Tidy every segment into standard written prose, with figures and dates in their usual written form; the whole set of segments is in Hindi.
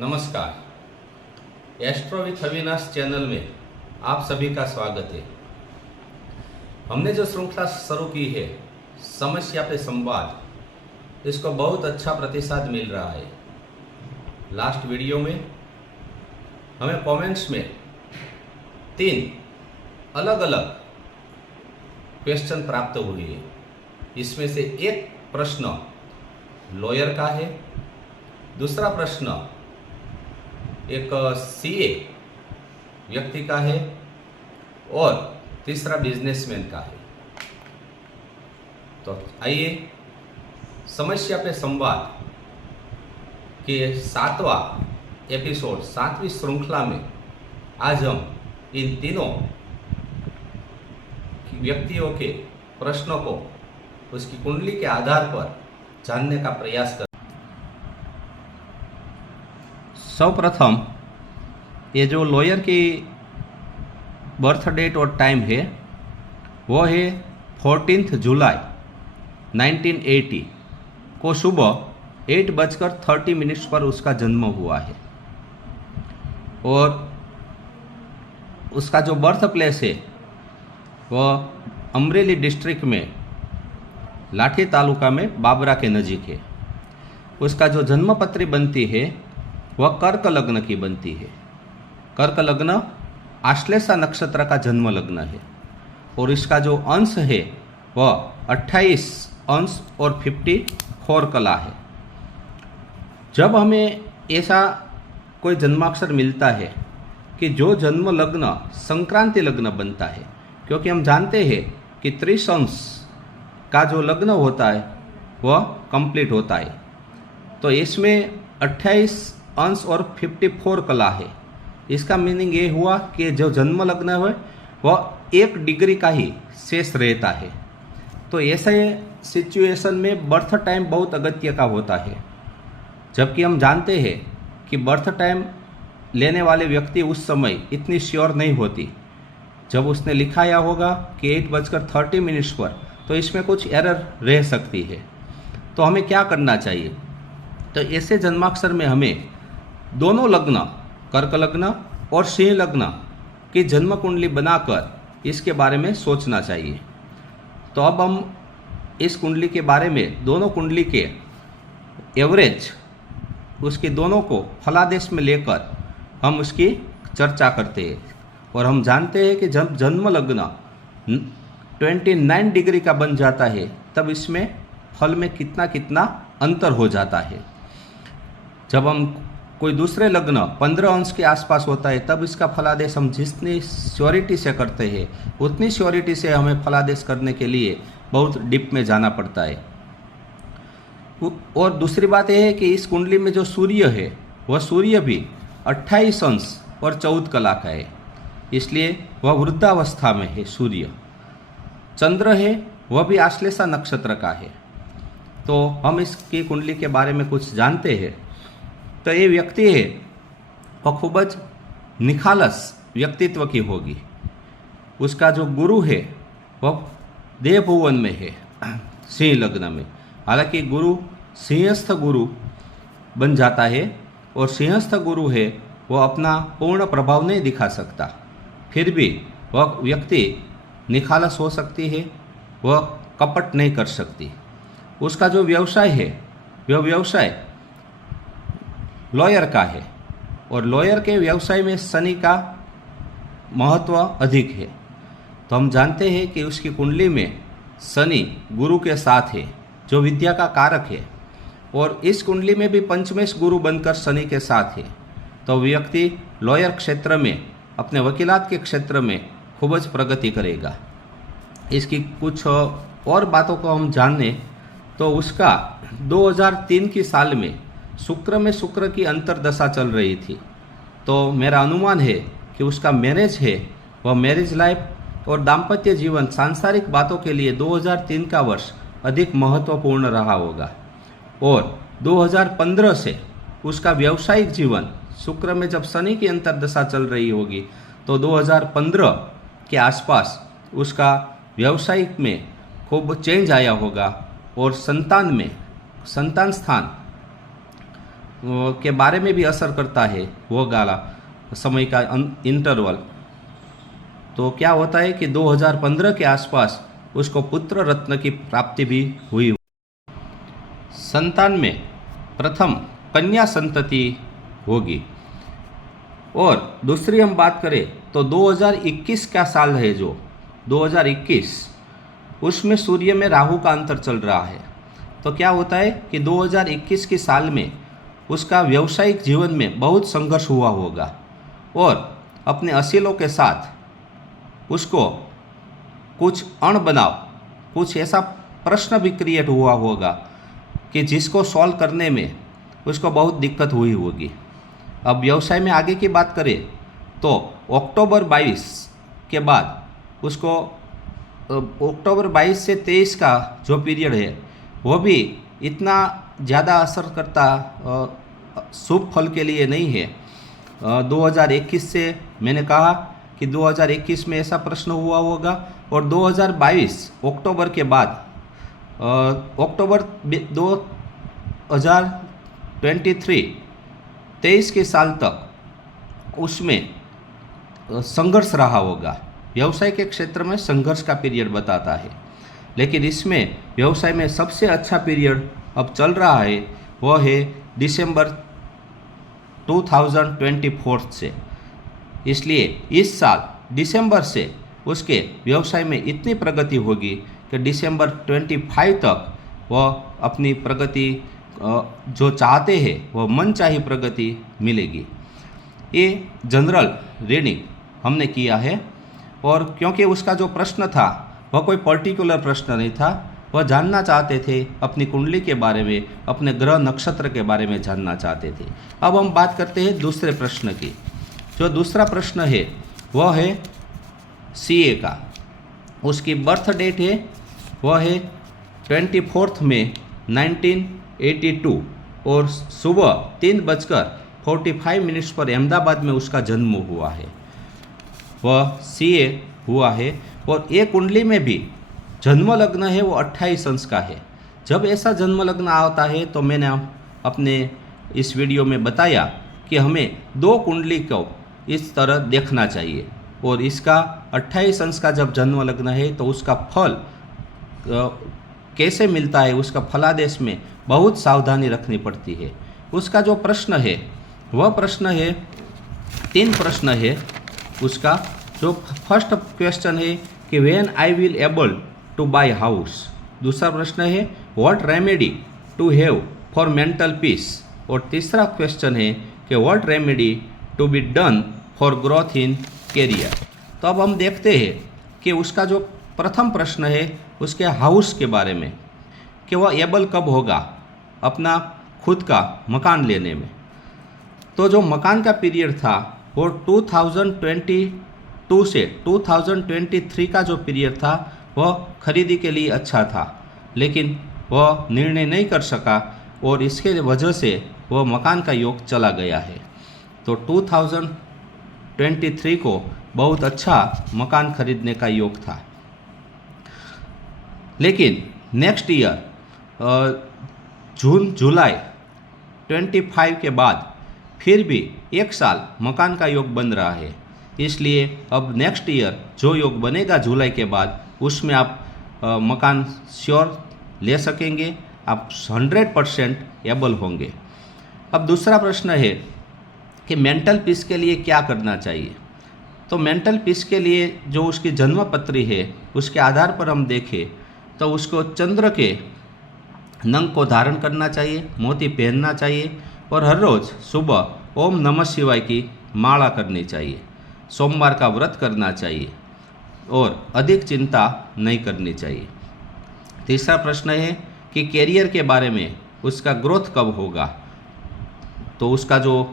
नमस्कार। एस्ट्रो विथ अविनाश चैनल में आप सभी का स्वागत है। हमने जो श्रृंखला शुरू की है समस्या पे संवाद, इसको बहुत अच्छा प्रतिसाद मिल रहा है। लास्ट वीडियो में हमें कमेंट्स में 3 अलग अलग क्वेश्चन प्राप्त हुए हैं। इसमें से एक प्रश्न लॉयर का है, दूसरा प्रश्न एक सीए व्यक्ति का है और तीसरा बिजनेसमैन का है। तो आइए समस्या पे संवाद के 7वां एपिसोड 7वीं श्रृंखला में आज हम इन तीनों व्यक्तियों के प्रश्नों को उसकी कुंडली के आधार पर जानने का प्रयास कर। सर्वप्रथम ये जो लॉयर की बर्थ डेट और टाइम है वो है 14 जुलाई 1980 को सुबह 8:30 पर उसका जन्म हुआ है। और उसका जो बर्थ प्लेस है वह अमरेली डिस्ट्रिक्ट में लाठी तालुका में बाबरा के नज़ीक है। उसका जो जन्मपत्री बनती है वह कर्क लग्न की बनती है। कर्क लग्न आश्लेषा नक्षत्र का जन्म लग्न है और इसका जो अंश है वह 28 अंश और 54 कला है। जब हमें ऐसा कोई जन्माक्षर मिलता है कि जो जन्म लग्न संक्रांति लग्न बनता है, क्योंकि हम जानते हैं कि 30 अंश का जो लग्न होता है वह कंप्लीट होता है, तो इसमें 28 अंश और 54 कला है। इसका मीनिंग ये हुआ कि जो जन्म लग्न है वह 1 डिग्री का ही शेष रहता है। तो ऐसे सिचुएशन में बर्थ टाइम बहुत अगत्य का होता है, जबकि हम जानते हैं कि बर्थ टाइम लेने वाले व्यक्ति उस समय इतनी श्योर नहीं होती। जब उसने लिखाया होगा कि 8:30 पर, तो इसमें कुछ एरर रह सकती है। तो हमें क्या करना चाहिए? तो ऐसे जन्माक्षर में हमें दोनों लग्न, कर्क लग्न और सिंह लग्न की जन्म कुंडली बनाकर इसके बारे में सोचना चाहिए। तो अब हम इस कुंडली के बारे में, दोनों कुंडली के एवरेज, उसके दोनों को फलादेश में लेकर हम उसकी चर्चा करते हैं। और हम जानते हैं कि जब जन्म लग्न 29 डिग्री का बन जाता है तब इसमें फल में कितना कितना अंतर हो जाता है। जब हम कोई दूसरे लग्न 15 अंश के आसपास होता है तब इसका फलादेश हम जितनी श्योरिटी से करते हैं उतनी श्योरिटी से हमें फलादेश करने के लिए बहुत डीप में जाना पड़ता है। और दूसरी बात यह है कि इस कुंडली में जो सूर्य है वह सूर्य भी 28 अंश और 14 कला का है, इसलिए वह वृद्धावस्था में है। सूर्य चंद्र है वह भी आश्लेषा नक्षत्र का है। तो हम इसकी कुंडली के बारे में कुछ जानते हैं। तो ये व्यक्ति है वह खूब निखालस व्यक्तित्व की होगी। उसका जो गुरु है वह देवभुवन में है, सिंह लग्न में। हालांकि गुरु सिंहस्थ गुरु बन जाता है और सिंहस्थ गुरु है वह अपना पूर्ण प्रभाव नहीं दिखा सकता, फिर भी वह व्यक्ति निखालस हो सकती है, वह कपट नहीं कर सकती। उसका जो व्यवसाय है वह व्यवसाय लॉयर का है और लॉयर के व्यवसाय में शनि का महत्व अधिक है। तो हम जानते हैं कि उसकी कुंडली में शनि गुरु के साथ है जो विद्या का कारक है, और इस कुंडली में भी पंचमेश गुरु बनकर शनि के साथ है। तो व्यक्ति लॉयर क्षेत्र में, अपने वकीलात के क्षेत्र में खूब प्रगति करेगा। इसकी कुछ और बातों को हम जाने तो उसका 2003 की साल में शुक्र की अंतरदशा चल रही थी। तो मेरा अनुमान है कि उसका मैरिज है वह मैरिज लाइफ और दाम्पत्य जीवन, सांसारिक बातों के लिए 2003 का वर्ष अधिक महत्वपूर्ण रहा होगा। और 2015 से उसका व्यावसायिक जीवन, शुक्र में जब शनि की अंतरदशा चल रही होगी तो 2015 के आसपास उसका व्यावसायिक में खूब चेंज आया होगा। और संतान में, संतान स्थान के बारे में भी असर करता है वो गाला समय का इंटरवल। तो क्या होता है कि 2015 के आसपास उसको पुत्र रत्न की प्राप्ति भी हुई। संतान में प्रथम कन्या संतति होगी। और दूसरी हम बात करें तो 2021 का साल है जो 2021, उसमें सूर्य में राहु का अंतर चल रहा है। तो क्या होता है कि 2021 के साल में उसका व्यावसायिक जीवन में बहुत संघर्ष हुआ होगा और अपने असीलों के साथ उसको कुछ अणबनाव, कुछ ऐसा प्रश्न भी क्रिएट हुआ होगा कि जिसको सॉल्व करने में उसको बहुत दिक्कत हुई होगी। अब व्यवसाय में आगे की बात करें तो अक्टूबर 22 के बाद उसको अक्टूबर 22 से 23 का जो पीरियड है वो भी इतना ज़्यादा असर करता शुभ फल के लिए नहीं है। 2021 से मैंने कहा कि 2021 में ऐसा प्रश्न हुआ होगा और 2022 अक्टूबर के बाद अक्टूबर 2023 के साल तक उसमें संघर्ष रहा होगा। व्यवसाय के क्षेत्र में संघर्ष का पीरियड बताता है, लेकिन इसमें व्यवसाय में सबसे अच्छा पीरियड अब चल रहा है वो है दिसंबर 2024 से। इसलिए इस साल दिसंबर से उसके व्यवसाय में इतनी प्रगति होगी कि दिसंबर 25 तक वह अपनी प्रगति जो चाहते हैं वह मनचाही प्रगति मिलेगी। ये जनरल रीडिंग हमने किया है और क्योंकि उसका जो प्रश्न था वह कोई पर्टिकुलर प्रश्न नहीं था, वह जानना चाहते थे अपनी कुंडली के बारे में, अपने ग्रह नक्षत्र के बारे में जानना चाहते थे। अब हम बात करते हैं दूसरे प्रश्न की। जो दूसरा प्रश्न है वह है सीए का। उसकी बर्थ डेट है वह है 24 मई 1982 और सुबह 3:45 पर अहमदाबाद में उसका जन्म हुआ है। वह सीए हुआ है और ये कुंडली में भी जन्म लग्न है वो 28 अंश का है। जब ऐसा जन्म लग्न आता है तो मैंने अपने इस वीडियो में बताया कि हमें दो कुंडली को इस तरह देखना चाहिए और इसका 28 अंश का जब जन्म लग्न है तो उसका फल कैसे मिलता है, उसका फलादेश में बहुत सावधानी रखनी पड़ती है। उसका जो प्रश्न है वह प्रश्न है, 3 प्रश्न है उसका। जो फर्स्ट क्वेश्चन है कि when I will able to buy house. दूसरा प्रश्न है what remedy to have for mental peace. और तीसरा क्वेश्चन है कि what remedy to be done for growth in career. तो अब हम देखते हैं कि उसका जो प्रथम प्रश्न है उसके हाउस के बारे में कि वह एबल कब होगा अपना खुद का मकान लेने में। तो जो मकान का पीरियड था वो 2022 से 2023 का जो पीरियड था वह खरीदी के लिए अच्छा था, लेकिन वह निर्णय नहीं कर सका और इसके वजह से वह मकान का योग चला गया है। तो 2023 को बहुत अच्छा मकान खरीदने का योग था, लेकिन नेक्स्ट ईयर जून जुलाई 25 के बाद फिर भी एक साल मकान का योग बन रहा है। इसलिए अब नेक्स्ट ईयर जो योग बनेगा जुलाई के बाद उसमें आप मकान श्योर ले सकेंगे, आप 100% एबल होंगे। अब दूसरा प्रश्न है कि मेंटल पीस के लिए क्या करना चाहिए। तो मेंटल पीस के लिए जो उसकी जन्म पत्री है उसके आधार पर हम देखें तो उसको चंद्र के नंग को धारण करना चाहिए, मोती पहनना चाहिए और हर रोज़ सुबह ओम नमः शिवाय की माला करनी चाहिए, सोमवार का व्रत करना चाहिए और अधिक चिंता नहीं करनी चाहिए। तीसरा प्रश्न है कि कैरियर के बारे में उसका ग्रोथ कब होगा। तो उसका जो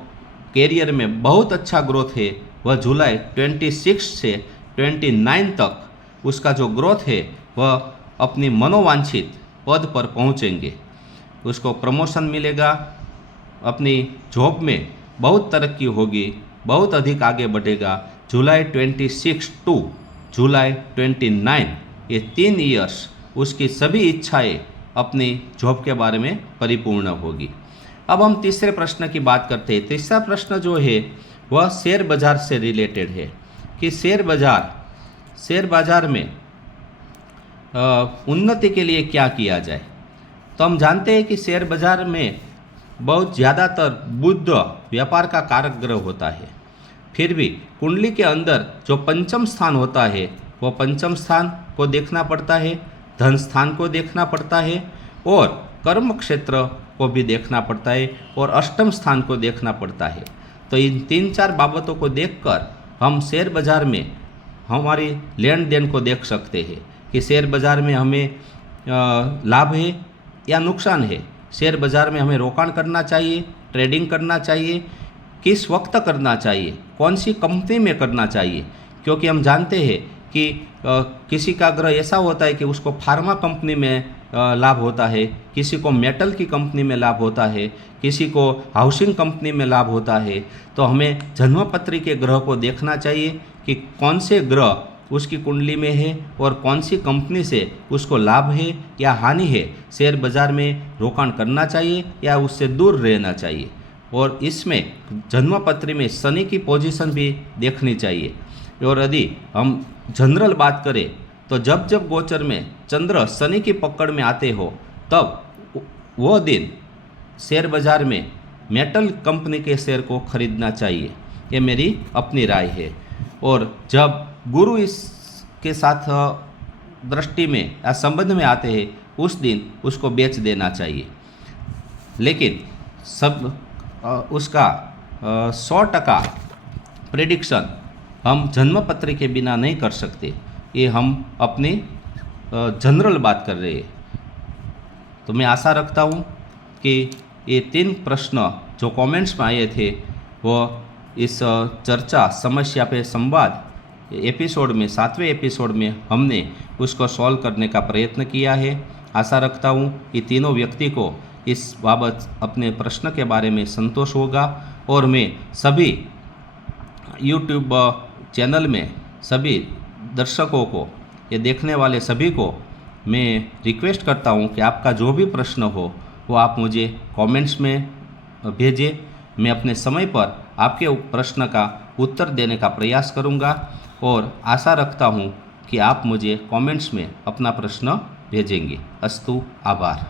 कैरियर में बहुत अच्छा ग्रोथ है वह जुलाई 26 से 29 तक उसका जो ग्रोथ है वह अपनी मनोवांछित पद पर पहुंचेंगे। उसको प्रमोशन मिलेगा, अपनी जॉब में बहुत तरक्की होगी, बहुत अधिक आगे बढ़ेगा। जुलाई 26 टू जुलाई 29 ये 3 ईयर्स उसकी सभी इच्छाएं अपनी जॉब के बारे में परिपूर्ण होगी। अब हम तीसरे प्रश्न की बात करते हैं। तीसरा प्रश्न जो है वह शेयर बाजार से रिलेटेड है कि शेयर बाजार में उन्नति के लिए क्या किया जाए। तो हम जानते हैं कि शेयर बाजार में बहुत ज़्यादातर बुध व्यापार का कारक ग्रह होता है। फिर भी कुंडली के अंदर जो पंचम स्थान होता है वो पंचम स्थान को देखना पड़ता है, धन स्थान को देखना पड़ता है और कर्म क्षेत्र को भी देखना पड़ता है और अष्टम स्थान को देखना पड़ता है। तो इन 3-4 बाबतों को देखकर हम शेयर बाजार में हमारी लेन देन को देख सकते हैं कि शेयर बाजार में हमें लाभ है या नुकसान है। शेयर बाजार में हमें रोकाण करना चाहिए, ट्रेडिंग करना चाहिए, किस वक्त करना चाहिए, कौन सी कंपनी में करना चाहिए। क्योंकि हम जानते हैं कि किसी का ग्रह ऐसा होता है कि उसको फार्मा कंपनी में लाभ होता है, किसी को मेटल की कंपनी में लाभ होता है, किसी को हाउसिंग कंपनी में लाभ होता है। तो हमें जन्मपत्री के ग्रह को देखना चाहिए कि कौन से ग्रह उसकी कुंडली में है और कौन सी कंपनी से उसको लाभ है या हानि है। शेयर बाजार में रोकाण करना चाहिए या उससे दूर रहना चाहिए। और इसमें जन्मपत्री में शनि की पोजीशन भी देखनी चाहिए। और यदि हम जनरल बात करें तो जब जब गोचर में चंद्र शनि की पकड़ में आते हो तब वो दिन शेयर बाजार में मेटल कंपनी के शेयर को खरीदना चाहिए। ये मेरी अपनी राय है। और जब गुरु इसके साथ दृष्टि में या संबंध में आते हैं उस दिन उसको बेच देना चाहिए। लेकिन उसका 100% प्रेडिक्शन हम जन्मपत्री के बिना नहीं कर सकते। ये हम अपनी जनरल बात कर रहे हैं। तो मैं आशा रखता हूँ कि ये 3 प्रश्न जो कमेंट्स में आए थे वो इस चर्चा समस्या पे संवाद एपिसोड में 7वें एपिसोड में हमने उसको सॉल्व करने का प्रयत्न किया है। आशा रखता हूँ कि तीनों व्यक्ति को इस बाबत अपने प्रश्न के बारे में संतोष होगा। और मैं सभी यूट्यूब चैनल में सभी दर्शकों को, ये देखने वाले सभी को मैं रिक्वेस्ट करता हूँ कि आपका जो भी प्रश्न हो वो आप मुझे कमेंट्स में भेजें। मैं अपने समय पर आपके प्रश्न का उत्तर देने का प्रयास करूँगा और आशा रखता हूँ कि आप मुझे कमेंट्स में अपना प्रश्न भेजेंगे। अस्तु, आभार।